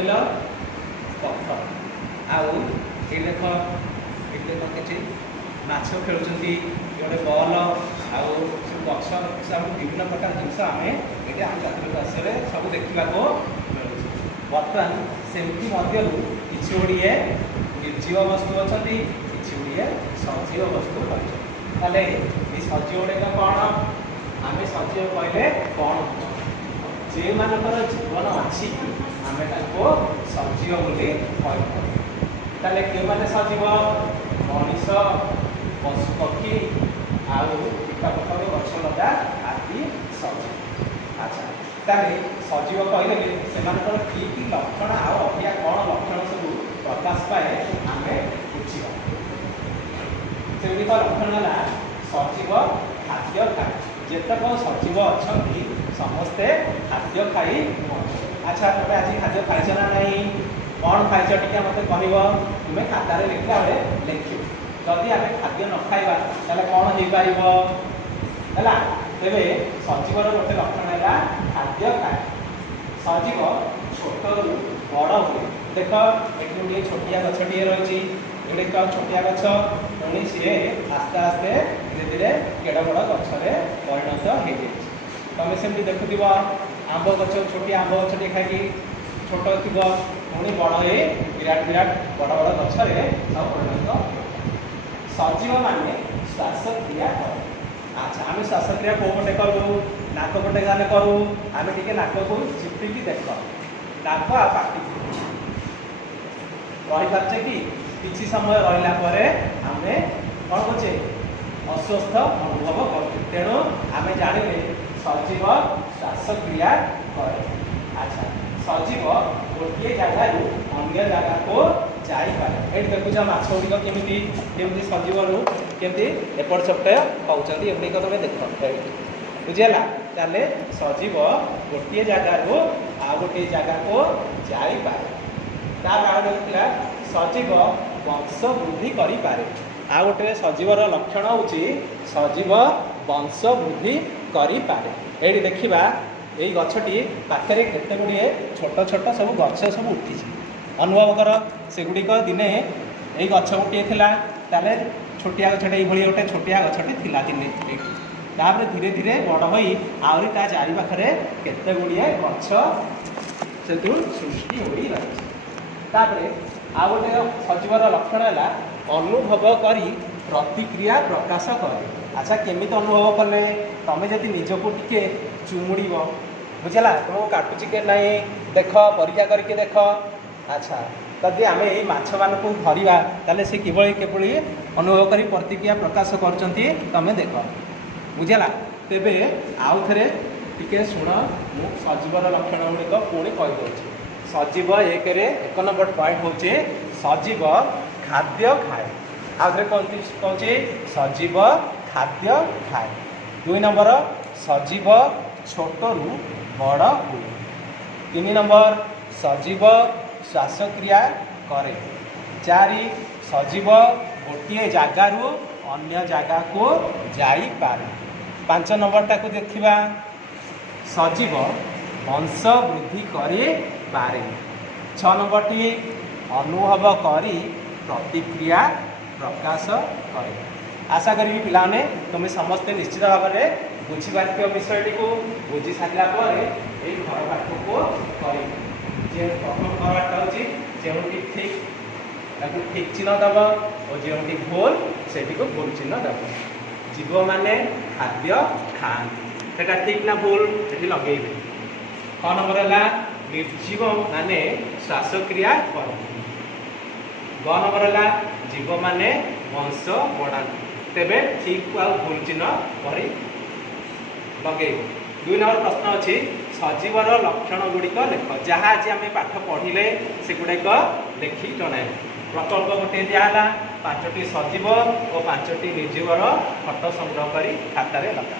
କହିଲ ପଥ आउ ये देख कि माछ खेलुंट गोटे बल आउ गछ सब विभिन्न प्रकार जिनस आम ये आम चतुर्पार्श्व सब देखा मिलूँ। बर्तमान सेमती किसी गुड़िए निर्जीव वस्तु अच्छा किसी गुड़िए सजीव वस्तु अच्छे ये सजीव गुड़िक कौन आम सजीव कहले कौन जे मानकर जीवन अच्छी आम सजीव बोली कहते के मैंने सजीव मनीष पशु पक्षी आउ कीटपतंग गछलता आदि सजीव। अच्छा ताले सजीव कहले से कि लक्षण आउ अधिका कौन लक्षण सब प्रकाश पाए आम बुझा से लक्षण है सजीव खाद्य खाए जितक सजीव अच्छा समस्ते खाद्य खाई। अच्छा तुम आज खाद्य खाइछ ना नहीं कौन खाइछ टी मत कह तुम्हें खातार लिखला बेले लिख जदि आम खाद्य न खाइबा ताले कौन हो पार तेरे सजीवर गोटे लक्षण है खाद्य खाए। सजीव छोट रु बड़ हुए देख ये गोटे छोटिया गछटे रही एक छोटिया गछ पुणी सी आस्ते आस्ते धीरे धीरे केड़ बड़ गछरे परिणत हो जाए। तुम सेमती देखुव आंब गछ छोटिया आंब गछटे खाई छोट थी पुणी बड़ हो विराट विराट बड़ बड़ गछरे सब परिणत हो। सजीव माने श्वासक्रिया कर। अच्छा आम श्वासक्रिया कौ पटे करूँ नाक पटे गाने करूँ आम टे नाक को चिपिकी देख नाक आ पाटी रही पारे कि किसी समय रहा आम कौन कहे अस्वस्थ अनुभव कर तेणु आम जाने सजीव श्वासक्रिया करे। अच्छा सजीव गोटे जगार अन्य जगह को जापे ये देखुच माछ गुड़िक केमी सजीव केमी एपट सेपटे कहते एगुड़िक तुम देख बुझीगला ताले सजीव गोटे जगार आ गोटे जगह को जापे। देखा सजीव वंश वृद्धि करें आ गोटे सजीवर लक्षण हूँ सजीव वंश वृद्धि करें। ये देखा यही गछटी पाखे केते गुड़िए छोट छोट सब गछ सब उठी अनुभव कर सेगुड़िक दिने यही गछ गोटे ताले छोटिया गछटे ये गोटे छोटिया गछटे थिला दिने तापर धीरे धीरे बड़ हो आहरी ता चारि पाखे केते गुड़िए गछ से सृष्टि हो रही। आ गोटे सजीवर लक्षण है अनुभव करी प्रतिक्रिया प्रकाश करे। अच्छा केमी अनुभव कले तुम जब निजको टिके चुमुड़ बुझला तुमको काटुची के ना देख परीक्षा करके देख। अच्छा जदि आम यही माछ मानक धरवा ताले से किभली किभली अनुभव करी प्रतिक्रिया प्रकाश कर देख बुझला। तेबे आउ थे टिके शुण मु सजीवर लक्षण गुड़िक पुणी कहीदे सजीव एक नंबर पॉइंट हूँ सजीव खाद्य खाए आउ थे कौन सजीव खाद्य खाए। 2 नंबर सजीव छोट रु बड़ हुए। 3 नंबर सजीव श्वासक्रिया करे। 4 सजीव गोटे जगार अन्य जगह को जापे। 5 नंबरटा को देखा सजीव वंश वृद्धि करे पारे। 6 नंबरटी अनुभव करी प्रतिक्रिया प्रकाश करे। आशा करी पिलाने तुम समस्ते निश्चित भाव में बुझीपार विषयटी को बुझी सारा पर यही घर पाठ को कर प्रथम घर पाठ हूँ जो ठीक ठीक चिन्ह दब और जो भूल से भूल चिन्ह दब। जीव माने खाद्य खाती से ठीक ना भूल से लगे। क नंबर है निर्जीव माने श्वासक्रिया कर। ग नंबर है जीव माने वंश बढ़ाती तेबे ठीक आ भूल चिन्ह कर लगे। 2 नंबर प्रश्न अच्छी सजीवर लक्षण गुड़िक लेख जहाँ आज आम पाठ पढ़िले से गुड़ाक लिखि जन। प्रकल्प गोटे दिहला 5टी सजीव और 5टी निर्जीवर फटो संग्रह कर खातार लगा।